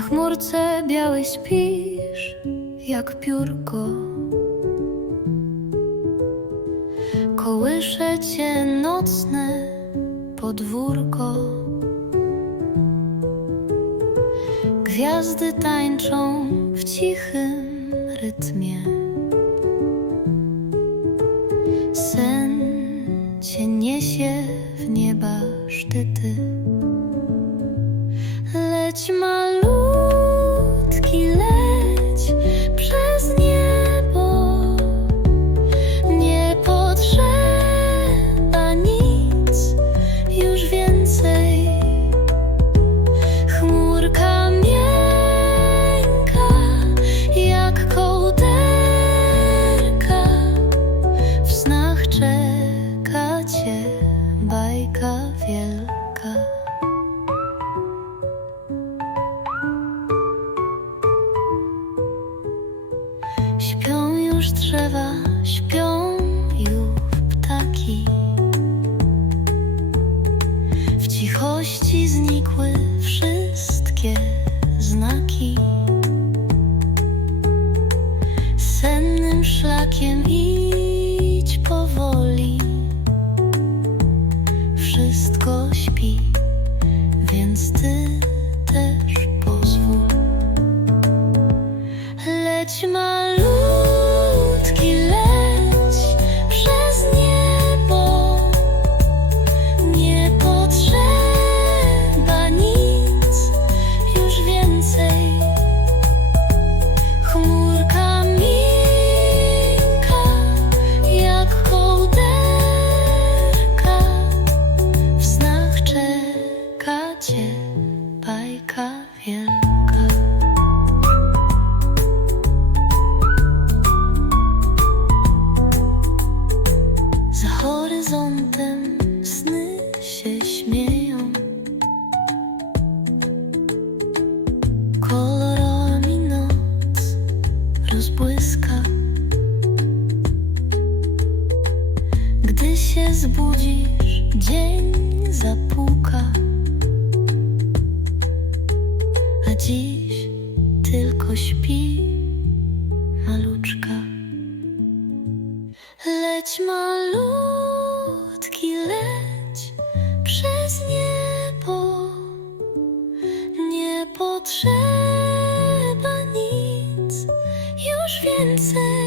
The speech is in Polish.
chmurce białej śpisz jak piórko. Kołysze cię nocne podwórko. Gwiazdy tańczą w cichym rytmie. Sen cię niesie w nieba szczyty. Leć malutki, bajka wielka. Śpią już drzewa, śpią Malutki, leć przez niebo. Nie potrzeba nic już więcej. Chmurka miękka jak kołderka. W snach czeka cię bajka wielka. zbudzisz, dzień zapuka. A dziś tylko śpi maluczka. Leć malutki, leć przez niebo. Nie potrzeba nic już więcej.